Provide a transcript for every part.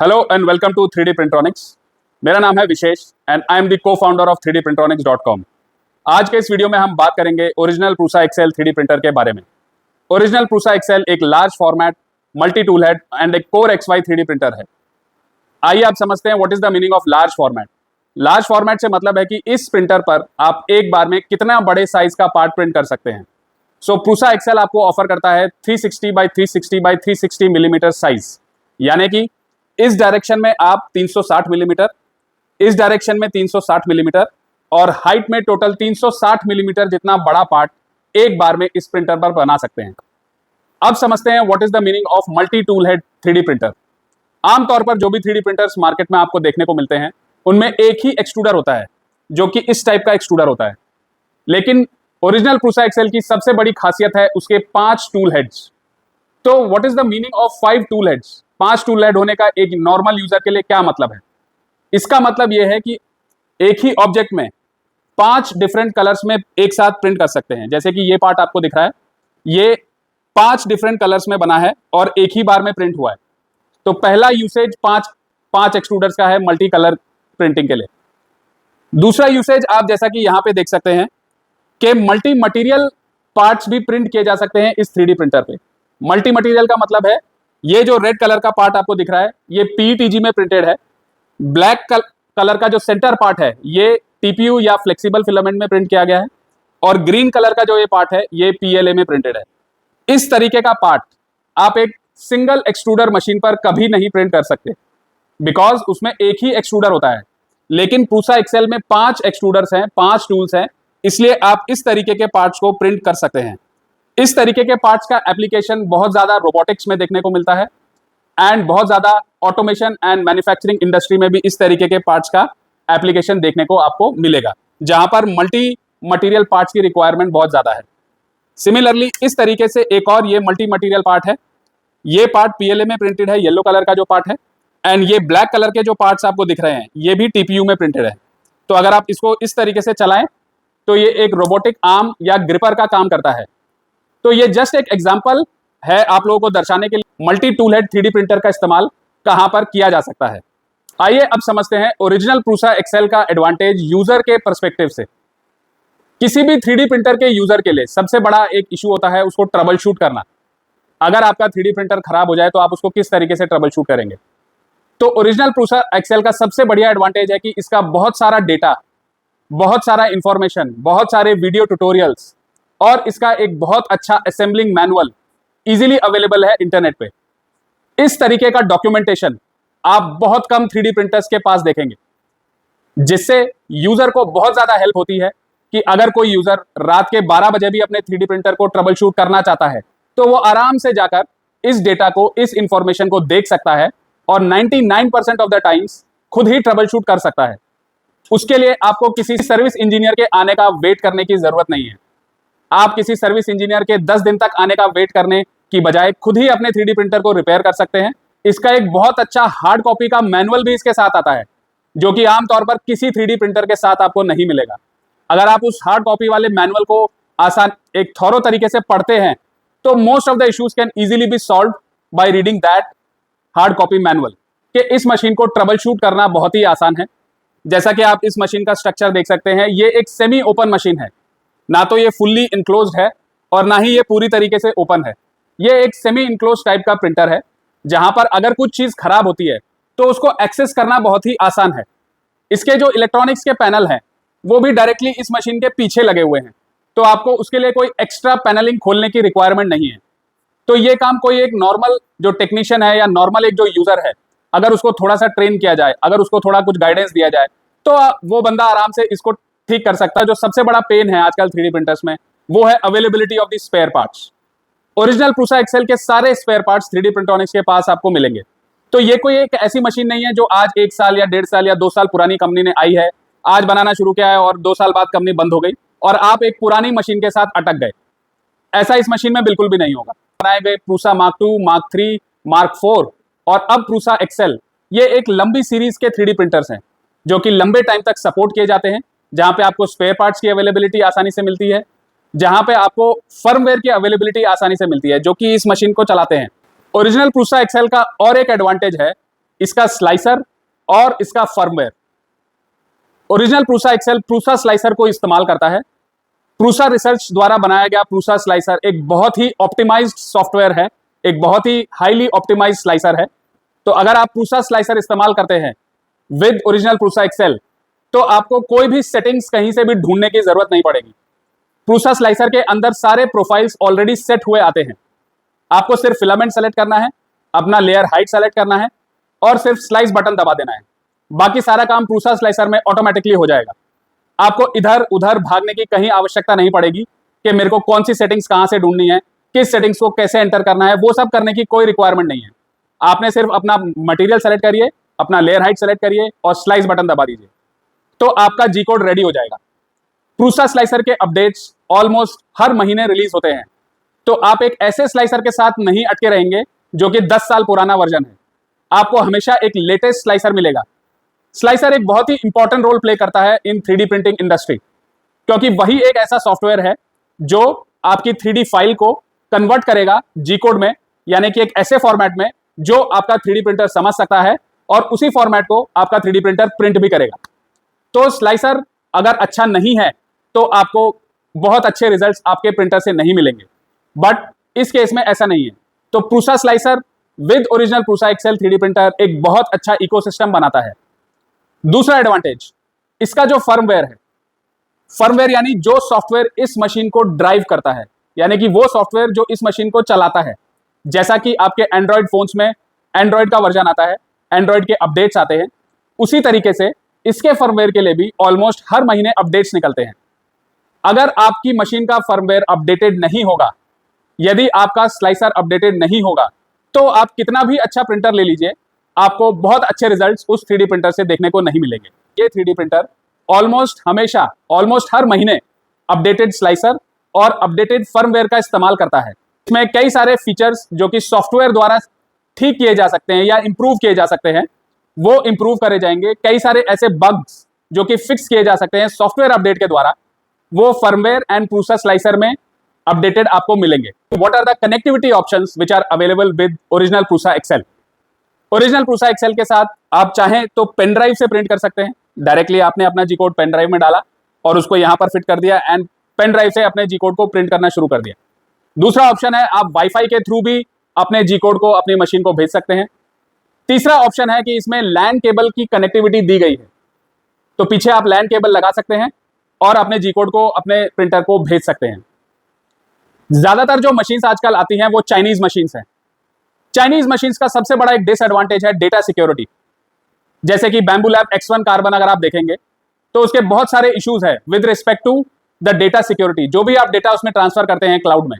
Hello and welcome to 3D Printronics. मेरा नाम है Vishesh and I am the co founder of 3dprintronics.com। आज के इस वीडियो में हम बात करेंगे original Prusa XL 3D printer के बारे में। ओरिजिनल प्रूसा एक्सेल एक large format multi tool head and एक कोर XY 3D प्रिंटर है। आइए आप समझते हैं what is the meaning of large format. Large format से मतलब है कि इस प्रिंटर पर आप एक बार में कितना बड़े साइज का पार्ट प्रिंट कर सकते हैं। सो प्रूसा एक्सेल आपको ऑफर करता है 360 बाई 360 बाई 360 मिलीमीटर साइज, यानी कि इस डायरेक्शन में आप 360 मिलीमीटर, इस डायरेक्शन में 360 मिलीमीटर और हाइट में टोटल 360 मिलीमीटर जितना बड़ा पार्ट एक बार में इस प्रिंटर पर बना सकते हैं। अब समझते हैं what is the meaning of multi tool head 3D printer. आमतौर पर जो भी 3D प्रिंटर्स मार्केट में आपको देखने को मिलते हैं उनमें एक ही एक्सट्रूडर होता है, जो कि इस टाइप का एक्सट्रूडर होता है। लेकिन ओरिजिनल प्रूसा एक्सेल की सबसे बड़ी खासियत है उसके 5 टूल हेड्स। तो what is the meaning of 5 tool heads? 5 tool head होने का एक नॉर्मल यूजर के लिए क्या मतलब है? इसका मतलब यह है कि एक ही ऑब्जेक्ट में 5 डिफरेंट कलर्स में एक साथ प्रिंट कर सकते हैं। जैसे कि ये पार्ट आपको दिख रहा है, ये 5 डिफरेंट कलर्स में बना है और एक ही बार में प्रिंट हुआ है। तो पहला यूसेज 5 एक्सट्रूडर्स का है मल्टी कलर प्रिंटिंग के लिए। दूसरा यूसेज आप जैसा कि यहां पे देख सकते हैं कि मल्टी मटीरियल पार्ट्स भी प्रिंट किए जा सकते हैं इस 3D प्रिंटर पे। मल्टी मटीरियल का मतलब है ये जो रेड कलर का पार्ट आपको दिख रहा है ये PETG में प्रिंटेड है। ब्लैक कलर का जो सेंटर पार्ट है ये TPU या फ्लेक्सिबल फिलामेंट में प्रिंट किया गया है और ग्रीन कलर का जो ये पार्ट है ये PLA में प्रिंटेड है। इस तरीके का पार्ट आप एक सिंगल एक्सट्रूडर मशीन पर कभी नहीं प्रिंट कर सकते, बिकॉज उसमें एक ही एक्सट्रूडर होता है। लेकिन प्रूसा एक्सेल में 5 एक्सट्रूडर्स हैं, 5 टूल्स हैं, इसलिए आप इस तरीके के पार्ट्स को प्रिंट कर सकते हैं। इस तरीके के पार्ट्स का एप्लीकेशन बहुत ज्यादा रोबोटिक्स में देखने को मिलता है एंड बहुत ज्यादा ऑटोमेशन एंड मैन्युफैक्चरिंग इंडस्ट्री में भी इस तरीके के पार्ट्स का एप्लीकेशन देखने को आपको मिलेगा, जहां पर मल्टी मटीरियल पार्ट्स की रिक्वायरमेंट बहुत ज्यादा है। सिमिलरली इस तरीके से एक और ये मल्टी मटीरियल पार्ट है, ये पार्ट PLA में प्रिंटेड है, येलो कलर का जो पार्ट है, एंड ये ब्लैक कलर के जो पार्ट्स आपको दिख रहे हैं ये भी TPU में प्रिंटेड है। तो अगर आप इसको इस तरीके से चलाएं तो ये एक रोबोटिक आर्म या ग्रिपर का काम करता है। तो ये जस्ट एक एग्जांपल है आप लोगों को दर्शाने के लिए multi tool head 3D printer का इस्तेमाल कहां पर किया जा सकता है। आइए अब समझते हैं ओरिजिनल प्रूसा एक्सेल का एडवांटेज यूजर के पर्सपेक्टिव से। किसी भी 3D प्रिंटर के यूजर के लिए सबसे बड़ा एक इशू होता है उसको ट्रबल शूट करना। अगर आपका 3D प्रिंटर खराब हो जाए तो आप उसको किस तरीके से ट्रबल शूट करेंगे? तो ओरिजिनल प्रूसा एक्सेल का सबसे बढ़िया एडवांटेज है कि इसका बहुत सारा डेटा, बहुत सारा इंफॉर्मेशन, बहुत सारे वीडियो ट्यूटोरियल्स और इसका एक बहुत अच्छा असेंबलिंग मैनुअल इजीली अवेलेबल है इंटरनेट पे। इस तरीके का डॉक्यूमेंटेशन आप बहुत कम 3D प्रिंटर्स के पास देखेंगे, जिससे यूजर को बहुत ज्यादा हेल्प होती है कि अगर कोई यूजर रात के 12 बजे भी अपने 3D प्रिंटर को ट्रबल शूट करना चाहता है तो वो आराम से जाकर इस डेटा को, इस इंफॉर्मेशन को देख सकता है और 99% ऑफ द टाइम्स खुद ही ट्रबल शूट कर सकता है। उसके लिए आपको किसी सर्विस इंजीनियर के आने का वेट करने की जरूरत नहीं है। आप किसी सर्विस इंजीनियर के 10 दिन तक आने का वेट करने की बजाय खुद ही अपने 3D प्रिंटर को रिपेयर कर सकते हैं। इसका एक बहुत अच्छा हार्ड कॉपी का मैनुअल भी इसके साथ आता है, जो कि आमतौर पर किसी 3D प्रिंटर के साथ आपको नहीं मिलेगा। अगर आप उस हार्ड कॉपी वाले मैनुअल को आसान एक थॉरो तरीके से पढ़ते हैं तो most of the issues can easily B solve by reading that hard copy manual. कि इस मशीन को ट्रबल शूट करना बहुत ही आसान है। जैसा कि आप इस मशीन का स्ट्रक्चर देख सकते हैं, ये एक सेमी ओपन मशीन है, ना तो ये फुल्ली इनक्लोज्ड है और ना ही ये पूरी तरीके से ओपन है। ये एक सेमी इनक्लोज टाइप का प्रिंटर है, जहां पर अगर कुछ चीज खराब होती है तो उसको एक्सेस करना बहुत ही आसान है। इसके जो इलेक्ट्रॉनिक्स के पैनल हैं वो भी डायरेक्टली इस मशीन के पीछे लगे हुए हैं, तो आपको उसके लिए कोई एक्स्ट्रा पैनलिंग खोलने की रिक्वायरमेंट नहीं है। तो ये काम कोई एक नॉर्मल जो टेक्नीशियन है या नॉर्मल एक जो यूजर है, अगर उसको थोड़ा सा ट्रेन किया जाए, अगर उसको थोड़ा कुछ गाइडेंस दिया जाए तो वो बंदा आराम से इसको ठीक कर सकता है। जो सबसे बड़ा पेन है आजकल 3D प्रिंटर्स में वो है availability of the spare parts. Original Prusa XL के सारे स्पेयर पार्ट्स 3D प्रिंट्रॉनिक्स के पास आपको मिलेंगे। तो ये कोई एक ऐसी मशीन नहीं है जो आज 1 साल या 1.5 साल या 2 साल पुरानी कंपनी ने आई है, आज बनाना शुरू किया है और 2 साल बाद कंपनी बंद हो गई और आप एक पुरानी मशीन के साथ अटक गए। ऐसा इस मशीन में बिल्कुल भी नहीं होगा। बनाए गए प्रूसा मार्क 2, मार्क 3, मार्क 4 और अब प्रूसा एक्सेल, ये एक लंबी सीरीज के 3D प्रिंटर्स हैं जो कि लंबे टाइम तक सपोर्ट किए जाते हैं, जहां पे आपको स्पेयर पार्ट्स की अवेलेबिलिटी आसानी से मिलती है, जहां पे आपको फर्मवेयर की अवेलेबिलिटी आसानी से मिलती है, जो कि इस मशीन को चलाते हैं। ओरिजिनल प्रूसा एक्सेल का और एक एडवांटेज है इसका स्लाइसर और इसका firmware. Original Prusa Excel प्रूसा slicer को इस्तेमाल करता है। प्रूसा रिसर्च द्वारा बनाया गया प्रूसा स्लाइसर एक बहुत ही ऑप्टिमाइज्ड सॉफ्टवेयर है, एक बहुत ही हाईली ऑप्टिमाइज्ड स्लाइसर है। तो अगर आप प्रूसा स्लाइसर इस्तेमाल करते हैं विद ओरिजिनल प्रूसा एक्सेल तो आपको कोई भी सेटिंग्स कहीं से भी ढूंढने की जरूरत नहीं पड़ेगी। प्रूसा स्लाइसर के अंदर सारे प्रोफाइल्स ऑलरेडी सेट हुए आते हैं। आपको सिर्फ फिलामेंट सेलेक्ट करना है, अपना लेयर हाइट सेलेक्ट करना है और सिर्फ स्लाइस बटन दबा देना है। बाकी सारा काम प्रूसा स्लाइसर में ऑटोमेटिकली हो जाएगा। आपको इधर उधर भागने की कहीं आवश्यकता नहीं पड़ेगी कि मेरे को कौन सी सेटिंग्स कहां से ढूंढनी है, किस सेटिंग्स को कैसे एंटर करना है, वो सब करने की कोई रिक्वायरमेंट नहीं है। आपने सिर्फ अपना मटेरियल सेलेक्ट करिए, अपना लेयर हाइट सेलेक्ट करिए और स्लाइस बटन दबा दीजिए, तो आपका जी कोड रेडी हो जाएगा। प्रूसा स्लाइसर के अपडेट्स ऑलमोस्ट हर महीने रिलीज होते हैं, तो आप एक ऐसे स्लाइसर के साथ नहीं अटके रहेंगे जो कि 10 साल पुराना वर्जन है। आपको हमेशा एक लेटेस्ट स्लाइसर मिलेगा। स्लाइसर एक बहुत ही इंपॉर्टेंट रोल प्ले करता है इन 3D प्रिंटिंग इंडस्ट्री, क्योंकि वही एक ऐसा सॉफ्टवेयर है जो आपकी 3D फाइल को कन्वर्ट करेगा जी कोड में, यानी कि एक ऐसे फॉर्मेट में जो आपका 3D प्रिंटर समझ सकता है और उसी फॉर्मेट को आपका 3D प्रिंटर प्रिंट भी करेगा। तो स्लाइसर अगर अच्छा नहीं है तो आपको बहुत अच्छे रिजल्ट्स आपके प्रिंटर से नहीं मिलेंगे, बट इस केस में ऐसा नहीं है। तो Prusa slicer with original Prusa XL 3D printer एक बहुत अच्छा इकोसिस्टम बनाता है। दूसरा एडवांटेज, इसका जो फर्मवेयर है, फर्मवेयर यानी जो सॉफ्टवेयर इस मशीन को ड्राइव करता है, यानी कि वो सॉफ्टवेयर जो इस मशीन को चलाता है। जैसा कि आपके एंड्रॉयड फोन्स में एंड्रॉयड का वर्जन आता है, एंड्रॉयड के अपडेट्स आते हैं, उसी तरीके से इसके फर्मवेयर के लिए भी ऑलमोस्ट हर महीने अपडेट्स निकलते हैं। अगर आपकी मशीन का फर्मवेयर अपडेटेड नहीं होगा, यदि आपका स्लाइसर अपडेटेड नहीं होगा, तो आप कितना भी अच्छा प्रिंटर ले लीजिए, आपको बहुत अच्छे रिजल्ट्स उस 3D प्रिंटर से देखने को नहीं मिलेंगे। ये 3D प्रिंटर ऑलमोस्ट हर महीने अपडेटेड स्लाइसर और अपडेटेड फर्मवेयर का इस्तेमाल करता है। इसमें कई सारे फीचर्स जो कि सॉफ्टवेयर द्वारा ठीक किए जा सकते हैं या इंप्रूव किए जा सकते हैं, वो इंप्रूव करे जाएंगे। कई सारे ऐसे बग्स जो कि फिक्स किए जा सकते हैं सॉफ्टवेयर अपडेट के द्वारा, वो फर्मवेयर एंड प्रूसा स्लाइसर में अपडेटेड आपको मिलेंगे। What are the connectivity options which are available with original Prusa XL? Original Prusa XL के साथ आप चाहें तो पेन ड्राइव से प्रिंट कर सकते हैं। डायरेक्टली आपने अपना जी कोड पेन ड्राइव में डाला और उसको यहां पर फिट कर दिया एंड पेन ड्राइव से अपने जी कोड को प्रिंट करना शुरू कर दिया। दूसरा ऑप्शन है आप वाईफाई के थ्रू भी अपने जी कोड को अपनी मशीन को भेज सकते हैं। तीसरा ऑप्शन है कि इसमें लैन केबल की कनेक्टिविटी दी गई है, तो पीछे आप लैन केबल लगा सकते हैं और अपने जी कोड को अपने प्रिंटर को भेज सकते हैं। ज्यादातर जो मशीन्स आजकल आती हैं वो चाइनीज मशीन्स हैं। चाइनीज मशीन्स का सबसे बड़ा एक डिसएडवांटेज है डेटा सिक्योरिटी। जैसे कि बैम्बू लैब X1 कार्बन अगर आप देखेंगे तो उसके बहुत सारे इश्यूज है with respect to the data security. जो भी आप डेटा उसमें ट्रांसफर करते हैं क्लाउड में,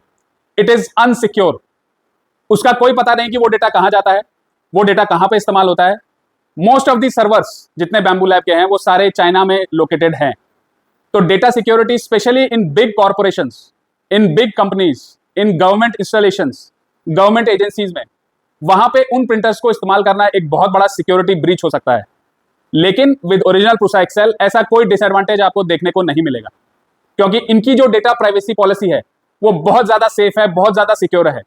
इट इज अनसिक्योर। उसका कोई पता नहीं कि वो डेटा कहां जाता है, वो डेटा कहां पे इस्तेमाल होता है। मोस्ट ऑफ दी सर्वर्स जितने बैम्बू लैब के हैं वो सारे चाइना में लोकेटेड हैं। तो data security specially in big corporations, in big companies, in government installations, government agencies में, वहां पे उन प्रिंटर्स को इस्तेमाल करना एक बहुत बड़ा सिक्योरिटी ब्रीच हो सकता है। लेकिन विद ओरिजिनल प्रूसा एक्सेल ऐसा कोई डिसएडवांटेज आपको देखने को नहीं मिलेगा, क्योंकि इनकी जो डेटा प्राइवेसी पॉलिसी है वो बहुत ज्यादा सेफ है, बहुत ज्यादा सिक्योर है।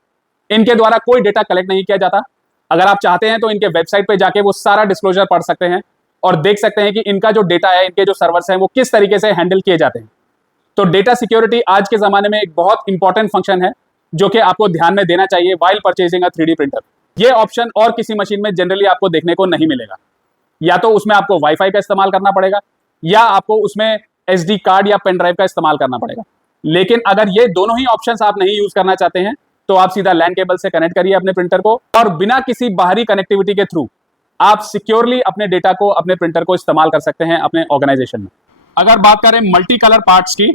इनके द्वारा कोई डेटा कलेक्ट नहीं किया जाता। अगर आप चाहते हैं तो इनके वेबसाइट पे जाके वो सारा डिस्क्लोजर पढ़ सकते हैं और देख सकते हैं कि इनका जो डेटा है, इनके जो सर्वर्स हैं वो किस तरीके से हैंडल किए जाते हैं। तो डेटा सिक्योरिटी आज के जमाने में एक बहुत इंपॉर्टेंट फंक्शन है जो कि आपको ध्यान में देना चाहिए while purchasing a 3D printer. ये ऑप्शन और किसी मशीन में जनरली आपको देखने को नहीं मिलेगा। या तो उसमें आपको वाईफाई का इस्तेमाल करना पड़ेगा या आपको उसमें SD कार्ड या पेन ड्राइव का इस्तेमाल करना पड़ेगा। लेकिन अगर ये दोनों ही ऑप्शंस आप नहीं यूज करना चाहते हैं तो आप सीधा लैन केबल से कनेक्ट करिए अपने प्रिंटर को और बिना किसी बाहरी कनेक्टिविटी के थ्रू आप सिक्योरली अपने डेटा को, अपने प्रिंटर को इस्तेमाल कर सकते हैं अपने ऑर्गेनाइजेशन में। अगर बात करें मल्टी कलर पार्ट्स की,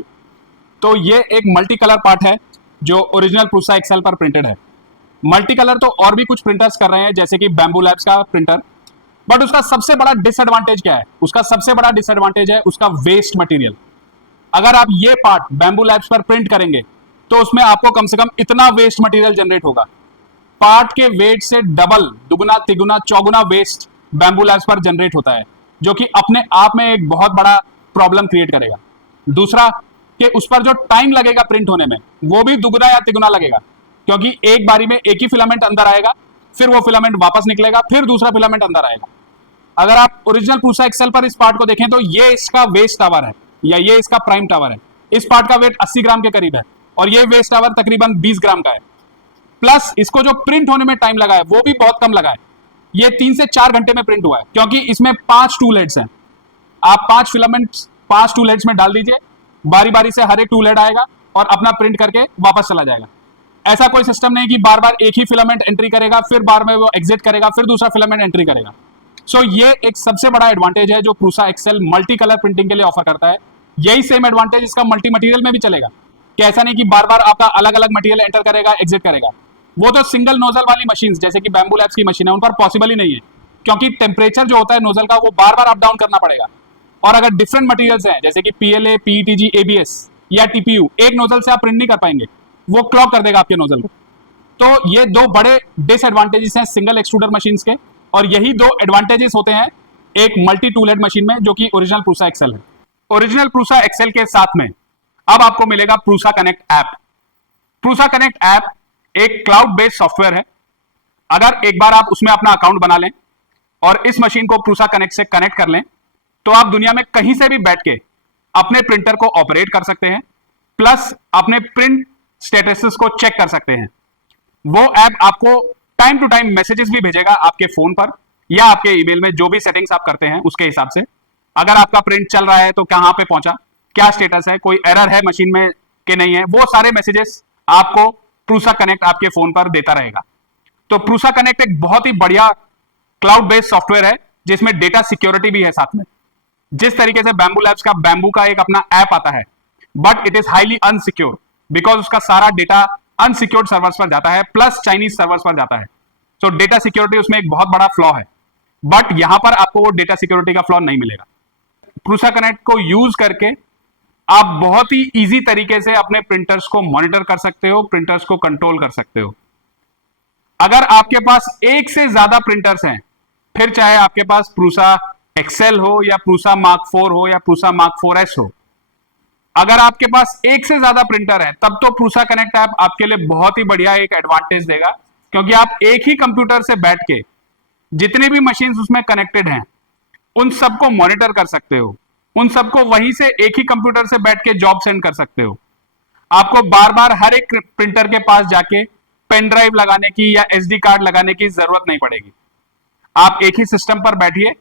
तो ये एक मल्टी कलर पार्ट है जो ओरिजिनल प्रूसा एक्सेल पर प्रिंटेड है। मल्टी कलर तो और भी कुछ प्रिंटर्स कर रहे हैं, जैसे कि बैम्बू लैब्स का प्रिंटर, बट उसका सबसे बड़ा डिसएडवांटेज क्या है? उसका सबसे बड़ा डिसएडवांटेज है उसका वेस्ट मटेरियल। अगर आप ये पार्ट बैम्बू लैब्स पर प्रिंट करेंगे तो उसमें आपको कम से कम इतना वेस्ट मटेरियल जनरेट होगा। पार्ट के वेट से डबल, दुगुना, तिगुना, चौगुना वेस्ट बैम्बू लैब्स पर जनरेट होता है, जो कि अपने आप में एक बहुत बड़ा प्रॉब्लम क्रिएट करेगा। दूसरा कि उस पर जो टाइम लगेगा प्रिंट होने में वो भी दुगुना या तिगुना लगेगा, क्योंकि एक बारी में एक ही फिलामेंट अंदर आएगा, फिर वो फिलामेंट वापस निकलेगा, फिर दूसरा फिलामेंट अंदर आएगा। अगर आप ओरिजिनल प्रूसा एक्सेल पर इस पार्ट को देखें तो ये इसका वेस्ट टावर है या ये इसका प्राइम टावर है। इस पार्ट का वेट 80 ग्राम के करीब है और ये वेस्ट टावर तकरीबन 20 ग्राम का है। प्लस इसको जो प्रिंट होने में टाइम लगा है वो भी बहुत कम लगा है। ये 3 से 4 घंटे में प्रिंट हुआ है, क्योंकि इसमें 5 टूल हेड्स हैं। आप 5 फिलामेंट्स 5 टूल हेड्स में डाल दीजिए, बारी बारी से हर एक टूल हेड आएगा और अपना प्रिंट करके वापस चला जाएगा। ऐसा कोई सिस्टम नहीं कि बार बार एक ही फिलामेंट एंट्री करेगा, फिर बार में वो एग्जिट करेगा, फिर दूसरा फिलामेंट एंट्री करेगा। सो ये एक सबसे बड़ा एडवांटेज है जो प्रूसा एक्सेल मल्टी कलर प्रिंटिंग के लिए ऑफर करता है। यही सेम एडवांटेज इसका मल्टी मटेरियल में भी चलेगा कि ऐसा नहीं कि बार बार आपका अलग अलग मटेरियल एंटर करेगा, एग्जिट करेगा। वो तो सिंगल नोजल वाली मशीन जैसे कि बैम्बू लैब्स की मशीन है उन पर पॉसिबल ही नहीं है, क्योंकि टेम्परेचर जो होता है नोजल का वो बार बार अप डाउन करना पड़ेगा। और अगर डिफरेंट मटेरियल्स हैं जैसे कि PLA, PETG, ABS या TPU, एक नोजल से आप प्रिंट नहीं कर पाएंगे, वो क्लॉग कर देगा आपके नोजल को। तो ये दो बड़े डिसएडवांटेजेस हैं सिंगल एक्सट्रूडर मशीन्स के, और यही दो एडवांटेजेस होते हैं एक मल्टी टूल हेड मशीन में जो कि ओरिजिनल प्रूसा एक्सेल है। ओरिजिनल प्रूसा एक्सेल के साथ में अब आपको मिलेगा प्रूसा कनेक्ट ऐप। प्रूसा कनेक्ट ऐप एक क्लाउड बेस्ड सॉफ्टवेयर है। अगर एक बार आप उसमें अपना अकाउंट बना लें और इस मशीन को प्रूसा कनेक्ट से कनेक्ट कर लें तो आप दुनिया में कहीं से भी बैठ के अपने प्रिंटर को ऑपरेट कर सकते हैं, प्लस अपने प्रिंट स्टेटस को चेक कर सकते हैं। वो ऐप आपको टाइम टू टाइम मैसेजेस भी भेजेगा आपके फोन पर या आपके ईमेल में, जो भी सेटिंग्स आप करते हैं उसके हिसाब से। अगर आपका प्रिंट चल रहा है तो कहां पे पहुंचा, क्या स्टेटस है, कोई एरर है मशीन में कि नहीं है, वो सारे मैसेजेस आपको प्रूसा कनेक्ट आपके फोन पर देता रहेगा। तो प्रूसा कनेक्ट एक बहुत ही बढ़िया क्लाउड बेस्ड सॉफ्टवेयर है जिसमें डेटा सिक्योरिटी भी है साथ में। जिस तरीके से बैम्बू लैब्स का बैम्बू का एक अपना ऐप आता है, but it is highly unsecure because उसका सारा डेटा अनसिक्योर्ड सर्वर्स पर जाता है, प्लस चाइनीज सर्वर्स पर जाता है। तो डेटा सिक्योरिटी उसमें एक बहुत बड़ा फ्लॉ है, बट यहां पर आपको वो डेटा सिक्योरिटी का फ्लॉ नहीं मिलेगा। प्रूसा कनेक्ट को यूज करके आप बहुत ही इजी तरीके से अपने प्रिंटर्स को मॉनिटर कर सकते हो, प्रिंटर्स को कंट्रोल कर सकते हो। अगर आपके पास एक से ज्यादा प्रिंटर्स हैं, फिर चाहे आपके पास प्रूसा एक्सेल हो या प्रूसा मार्क 4 हो या प्रूसा मार्क 4S हो, अगर आपके पास एक से ज्यादा प्रिंटर है तब तो प्रूसा कनेक्ट ऐप आपके लिए बहुत ही बढ़िया एक एडवांटेज देगा, क्योंकि आप एक ही कंप्यूटर से बैठ के जितनी भी मशीन्स उसमें कनेक्टेड हैं उन सबको मॉनिटर कर सकते हो, उन सबको वहीं से एक ही कंप्यूटर से बैठ के जॉब सेंड कर सकते हो। आपको बार बार हर एक प्रिंटर के पास जाके पेन ड्राइव लगाने की या SD कार्ड लगाने की जरूरत नहीं पड़ेगी। आप एक ही सिस्टम पर बैठिए,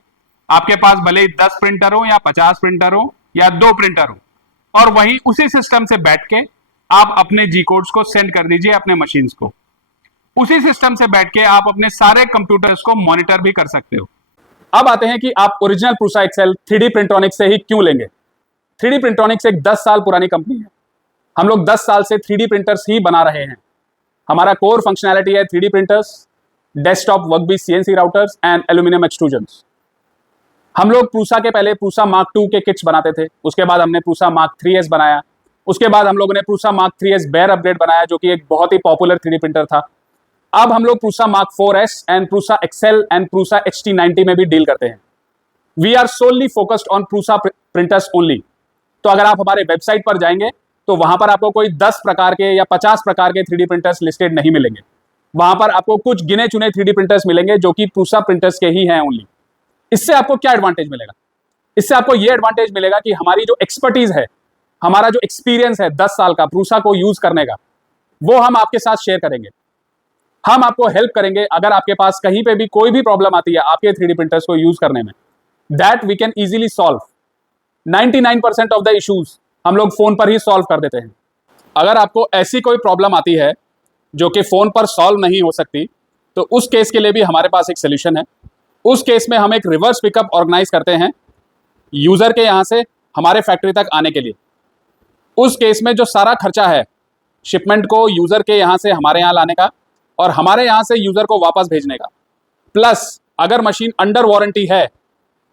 आपके पास भले ही 10 प्रिंटर हो या 50 प्रिंटर हो या 2 प्रिंटर हो, और वहीं उसी सिस्टम से बैठ के आप अपने जी कोड्स को सेंड कर दीजिए अपने मशीन्स को। उसी सिस्टम से बैठ के आप अपने सारे कंप्यूटर्स को मॉनिटर भी कर सकते हो। अब आते हैं कि आप ओरिजिनल प्रूसा एक्सेल 3D प्रिंट्रॉनिक्स से ही क्यों लेंगे। 3D प्रिंट्रॉनिक्स एक 10 साल पुरानी कंपनी है। हम लोग 10 साल से 3D प्रिंटर्स ही बना रहे हैं। हमारा कोर फंक्शनैलिटी है 3D printers, desktop workbench CNC routers and aluminium extrusions. हम लोग प्रूसा के पहले प्रूसा मार्क 2 के किट्स बनाते थे, उसके बाद हमने प्रूसा मार्क 3S बनाया, उसके बाद हम लोगों ने प्रूसा मार्क 3S बेयर अपग्रेड बनाया जो कि एक बहुत ही पॉपुलर 3D प्रिंटर था। अब हम लोग Prusa mark 4S and Prusa XL and Prusa HT90 में भी डील करते हैं। We are solely focused on Prusa printers only. तो अगर आप हमारे वेबसाइट पर जाएंगे तो वहां पर आपको कोई 10 प्रकार के या 50 प्रकार के 3D प्रिंटर्स लिस्टेड नहीं मिलेंगे। वहां पर आपको कुछ गिने चुने 3D प्रिंटर्स मिलेंगे जो कि प्रूसा प्रिंटर्स के ही हैं ओनली। इससे आपको क्या एडवांटेज मिलेगा? इससे आपको यह एडवांटेज मिलेगा कि हमारी जो एक्सपर्टीज है, हमारा जो एक्सपीरियंस है 10 साल का प्रूसा को यूज करने का, वो हम आपके साथ शेयर करेंगे। हम आपको हेल्प करेंगे अगर आपके पास कहीं पे भी कोई भी प्रॉब्लम आती है आपके 3D प्रिंटर्स को यूज करने में, that we can easily solve. 99% of the issues हम लोग फोन पर ही सॉल्व कर देते हैं। अगर आपको ऐसी कोई प्रॉब्लम आती है जो कि फोन पर सॉल्व नहीं हो सकती, तो उस केस के लिए भी हमारे पास एक सोल्यूशन है। उस केस में हम एक रिवर्स पिकअप ऑर्गेनाइज करते हैं यूजर के यहाँ से हमारे फैक्ट्री तक आने के लिए। उस केस में जो सारा खर्चा है शिपमेंट को यूजर के यहाँ से हमारे यहाँ लाने का और हमारे यहाँ से यूजर को वापस भेजने का, प्लस अगर मशीन अंडर वारंटी है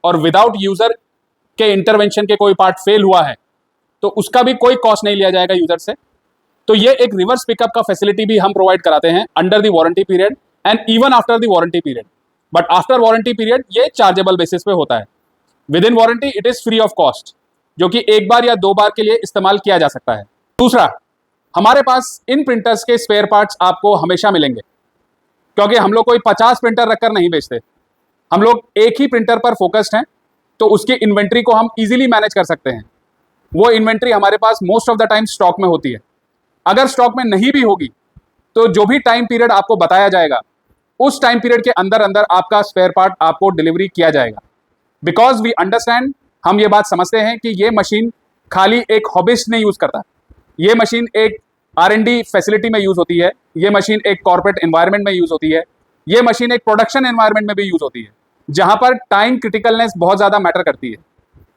और विदाउट यूजर के इंटरवेंशन के कोई पार्ट फेल हुआ है तो उसका भी कोई कॉस्ट नहीं लिया जाएगा यूजर से। तो ये एक रिवर्स पिकअप का फैसिलिटी भी हम प्रोवाइड कराते हैं under the warranty period and even after the warranty period. But after warranty period ये चार्जेबल बेसिस पे होता है। With in warranty it is free of cost, जो कि एक बार या 2 बार के लिए इस्तेमाल किया जा सकता है। दूसरा, हमारे पास इन प्रिंटर्स के स्पेयर पार्ट्स आपको हमेशा मिलेंगे। क्योंकि हम लोग कोई 50 प्रिंटर रखकर नहीं बेचते, हम लोग एक ही प्रिंटर पर फोकस्ड हैं, तो उसकी इन्वेंट्री को हम इजीली मैनेज कर सकते हैं। वो इन्वेंट्री हमारे पास most of the time stock में होती है। अगर स्टॉक में नहीं भी होगी तो जो भी टाइम पीरियड आपको बताया जाएगा उस टाइम पीरियड के अंदर अंदर आपका स्पेयर पार्ट आपको डिलीवरी किया जाएगा। बिकॉज वी अंडरस्टैंड, हम ये बात समझते हैं कि ये मशीन खाली एक हॉबिस्ट नहीं यूज करता, ये मशीन एक R&D फैसिलिटी में यूज होती है, ये मशीन एक कॉर्पोरेट एनवायरनमेंट में यूज होती है, ये मशीन एक प्रोडक्शन एनवायरनमेंट में भी यूज होती है, जहां पर टाइम क्रिटिकलनेस बहुत ज्यादा मैटर करती है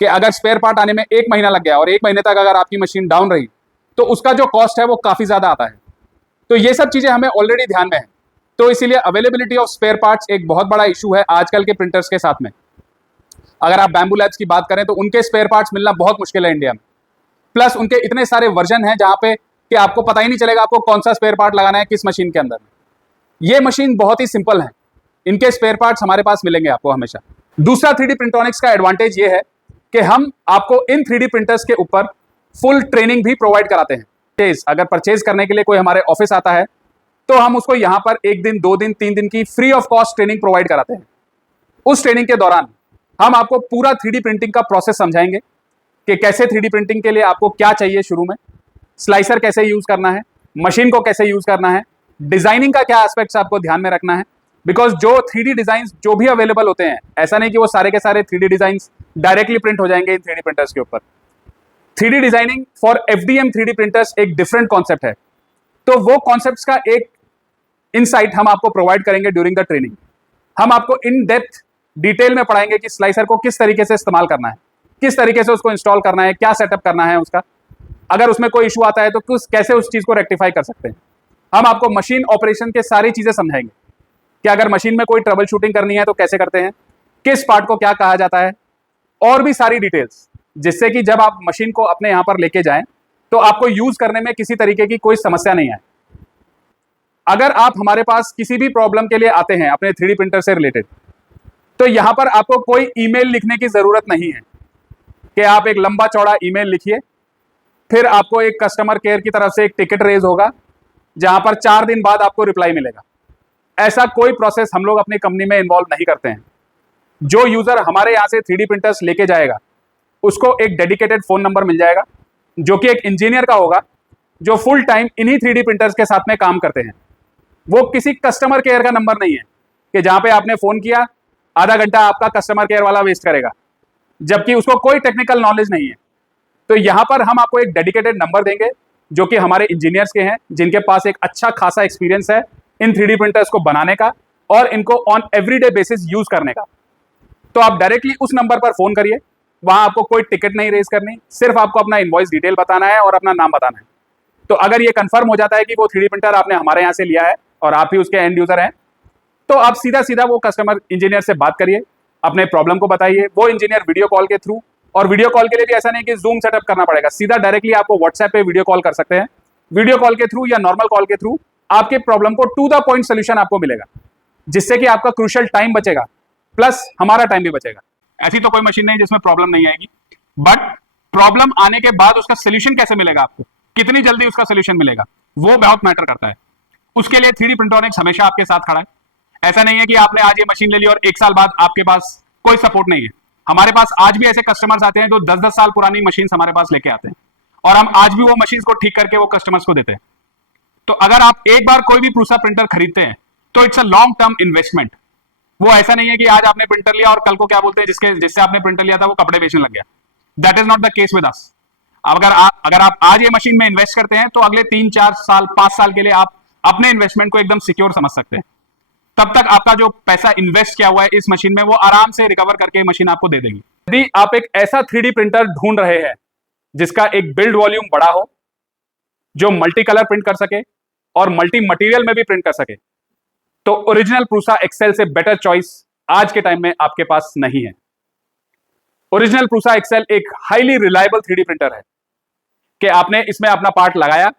कि अगर स्पेयर पार्ट आने में 1 महीना लग गया और 1 महीने तक अगर आपकी मशीन डाउन रही तो उसका जो कॉस्ट है वो काफी ज्यादा आता है। तो ये सब चीजें हमें ऑलरेडी ध्यान में है, तो इसीलिए अवेलेबिलिटी ऑफ स्पेयर पार्ट्स एक बहुत बड़ा इशू है आजकल के प्रिंटर्स के साथ में। अगर आप बैम्बू लैब्स की बात करें तो उनके स्पेयर पार्ट्स मिलना बहुत मुश्किल है इंडिया में, प्लस उनके इतने सारे वर्जन हैं जहां पे कि आपको पता ही नहीं चलेगा आपको कौन सा स्पेयर पार्ट लगाना है किस मशीन के अंदर। ये मशीन बहुत ही सिंपल है, इनके स्पेयर पार्ट्स हमारे पास मिलेंगे आपको हमेशा। दूसरा 3D प्रिंट्रॉनिक्स का एडवांटेज ये है कि हम आपको इन 3D प्रिंटर्स के ऊपर फुल ट्रेनिंग भी प्रोवाइड कराते हैं। अगर परचेज करने के लिए कोई हमारे ऑफिस आता है तो हम उसको यहाँ पर 1 दिन 2 दिन 3 दिन की free of cost training provide कराते हैं। उस ट्रेनिंग के दौरान हम आपको पूरा 3D प्रिंटिंग का प्रोसेस समझाएंगे कि कैसे 3D प्रिंटिंग के लिए आपको क्या चाहिए, शुरू में स्लाइसर कैसे यूज करना है, मशीन को कैसे यूज करना है, डिजाइनिंग का क्या एस्पेक्ट्स आपको ध्यान में रखना है। बिकॉज जो 3D डिजाइन जो भी अवेलेबल होते हैं, ऐसा नहीं कि वो सारे के सारे 3D डिजाइन डायरेक्टली प्रिंट हो जाएंगे इन 3D प्रिंटर्स के ऊपर। 3D designing for FDM 3D printers एक डिफरेंट कॉन्सेप्ट है, तो वो कॉन्सेप्ट्स का एक इनसाइट हम आपको प्रोवाइड करेंगे ड्यूरिंग द ट्रेनिंग। हम आपको इन डेप्थ डिटेल में पढ़ाएंगे कि स्लाइसर को किस तरीके से इस्तेमाल करना है, किस तरीके से उसको इंस्टॉल करना है, क्या सेटअप करना है उसका, अगर उसमें कोई इशू आता है तो कैसे उस चीज को रेक्टिफाई कर सकते हैं। हम आपको मशीन ऑपरेशन के सारी चीजें समझाएंगे कि अगर मशीन में कोई ट्रबल शूटिंग करनी है तो कैसे करते हैं, किस पार्ट को क्या कहा जाता है, और भी सारी डिटेल्स, जिससे कि जब आप मशीन को अपने यहां पर लेके जाएं तो आपको यूज करने में किसी तरीके की कोई समस्या नहीं आए। अगर आप हमारे पास किसी भी प्रॉब्लम के लिए आते हैं अपने 3D प्रिंटर से रिलेटेड, तो यहां पर आपको कोई ईमेल लिखने की जरूरत नहीं है कि आप एक लंबा चौड़ा ईमेल लिखिए, फिर आपको एक कस्टमर केयर की तरफ से एक टिकट रेज होगा जहां पर 4 दिन बाद आपको रिप्लाई मिलेगा। ऐसा कोई प्रोसेस हम लोग अपनी कंपनी में इन्वॉल्व नहीं करते हैं। जो यूजर हमारे यहां से 3D प्रिंटर्स लेके जाएगा उसको एक डेडिकेटेड फोन नंबर मिल जाएगा जो कि एक इंजीनियर का होगा, जो फुल टाइम इन्हीं 3D प्रिंटर्स के साथ में काम करते हैं। वो किसी कस्टमर केयर का नंबर नहीं है कि जहां पे आपने फोन किया आधा घंटा आपका कस्टमर केयर वाला वेस्ट करेगा, जबकि उसको कोई टेक्निकल नॉलेज नहीं है। तो यहां पर हम आपको एक डेडिकेटेड नंबर देंगे जो कि हमारे इंजीनियर्स के हैं, जिनके पास एक अच्छा खासा एक्सपीरियंस है इन 3D प्रिंटर्स को बनाने का और इनको ऑन एवरीडे बेसिस यूज करने का। तो आप डायरेक्टली उस नंबर पर फोन करिए, वहां आपको कोई टिकट नहीं रेज करनी, सिर्फ आपको अपना इनवॉइस डिटेल बताना है और अपना नाम बताना है। तो अगर ये कंफर्म हो जाता है कि वो 3D प्रिंटर आपने हमारे यहाँ से लिया है और आप ही उसके एंड यूजर हैं, तो आप सीधा सीधा वो कस्टमर इंजीनियर से बात करिए, अपने प्रॉब्लम को बताइए। वो इंजीनियर वीडियो कॉल के थ्रू, और वीडियो कॉल के लिए भी ऐसा नहीं कि जूम सेटअप करना पड़ेगा, सीधा डायरेक्टली आपको व्हाट्सएप पे वीडियो कॉल कर सकते हैं। वीडियो कॉल के थ्रू या नॉर्मल कॉल के थ्रू आपके प्रॉब्लम को टू द पॉइंट सोल्यूशन आपको मिलेगा, जिससे कि आपका क्रूशियल टाइम बचेगा, प्लस हमारा टाइम भी बचेगा। ऐसी तो कोई मशीन नहीं जिसमें प्रॉब्लम नहीं आएगी, बट प्रॉब्लम आने के बाद उसका सोल्यूशन कैसे मिलेगा, आपको कितनी जल्दी उसका सोल्यूशन मिलेगा, वो बहुत मैटर करता है। उसके लिए 3D प्रिंट्रॉनिक्स हमेशा आपके साथ खड़ा है। ऐसा नहीं है कि आपने आज ये मशीन ले ली और 1 साल बाद आपके पास कोई सपोर्ट नहीं है। हमारे पास आज भी ऐसे कस्टमर्स आते हैं जो 10-10 साल पुरानी मशीन हमारे पास लेके आते हैं और हम आज भी वो मशीन को ठीक करके वो कस्टमर्स को देते हैं। तो अगर आप एक बार कोई भी प्रूसा प्रिंटर खरीदते हैं तो it's a long term investment. वो ऐसा नहीं है कि आज आपने प्रिंटर लिया और कल को क्या बोलते हैं जिससे आपने प्रिंटर लिया था वो कपड़े बेचने लग गया। That is not the case with us. अगर आप आज ये मशीन में इन्वेस्ट करते हैं तो अगले 3-4 साल 5 साल के लिए आप अपने इन्वेस्टमेंट को एकदम सिक्योर समझ सकते हैं। तब तक आपका जो पैसा इन्वेस्ट किया हुआ है इस मशीन में वो आराम से रिकवर करके मशीन आपको दे देंगी। यदि आप एक ऐसा 3D प्रिंटर ढूंढ रहे हैं जिसका एक बिल्ड वॉल्यूम बड़ा हो, जो मल्टी कलर प्रिंट कर सके और मल्टी मटेरियल में भी प्रिंट कर सके, तो ओरिजिनल प्रूसा एक्सेल से बेटर चॉइस आज के टाइम में आपके पास नहीं है। ओरिजिनल प्रूसा एक्सेल एक हाईली रिलायबल 3D प्रिंटर है कि आपने इसमें अपना पार्ट लगाया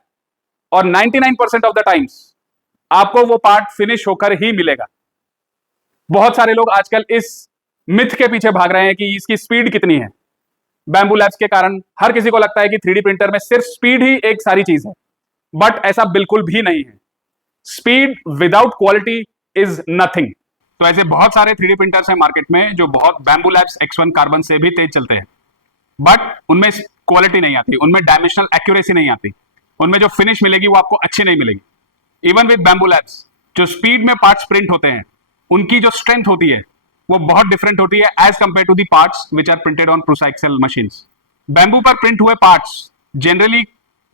और 99% ऑफ द टाइम्स आपको वो पार्ट फिनिश होकर ही मिलेगा। बहुत सारे लोग आजकल इस मिथ के पीछे भाग रहे हैं कि इसकी स्पीड कितनी है। बैम्बू लैब्स के कारण हर किसी को लगता है कि 3D प्रिंटर में सिर्फ स्पीड ही एक सारी चीज है, बट ऐसा बिल्कुल भी नहीं है। Speed without quality is nothing. तो ऐसे बहुत सारे 3D प्रिंटर्स हैं मार्केट में जो बहुत बैम्बू लैब्स X1 कार्बन से भी तेज चलते हैं, बट उनमें क्वालिटी नहीं आती, उनमें डायमेंशनल एक्यूरेसी नहीं आती, उनमें जो फिनिश मिलेगी वो आपको अच्छी नहीं मिलेगी। इवन विद बैम्बू लैब्स जो स्पीड में पार्ट्स प्रिंट होते हैं, उनकी जो स्ट्रेंथ होती है वो बहुत डिफरेंट होती है as compare to the parts which are printed on Prusa XL machines. Bambu पर प्रिंट हुए पार्ट्स जनरली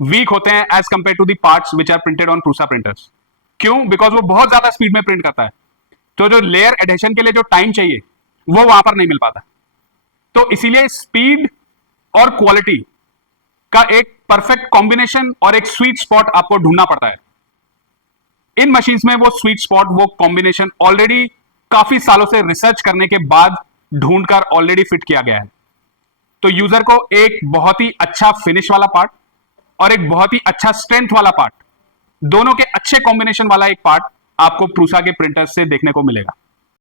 वीक होते हैं as compare to the parts which are printed on Prusa printers. क्यों? बिकॉज वो बहुत ज्यादा स्पीड में प्रिंट करता है, तो जो लेयर एडेशन के लिए जो टाइम चाहिए वो वहां पर नहीं मिल पाता। तो इसीलिए स्पीड और क्वालिटी का एक परफेक्ट कॉम्बिनेशन और एक स्वीट स्पॉट आपको ढूंढना पड़ता है। इन मशीन्स में वो स्वीट स्पॉट, वो कॉम्बिनेशन ऑलरेडी काफी सालों से रिसर्च करने के बाद ढूंढकर ऑलरेडी फिट किया गया है। तो यूजर को एक बहुत ही अच्छा फिनिश वाला पार्ट और एक बहुत ही अच्छा स्ट्रेंथ वाला पार्ट, दोनों के अच्छे कॉम्बिनेशन वाला एक पार्ट आपको प्रूसा के प्रिंटर से देखने को मिलेगा।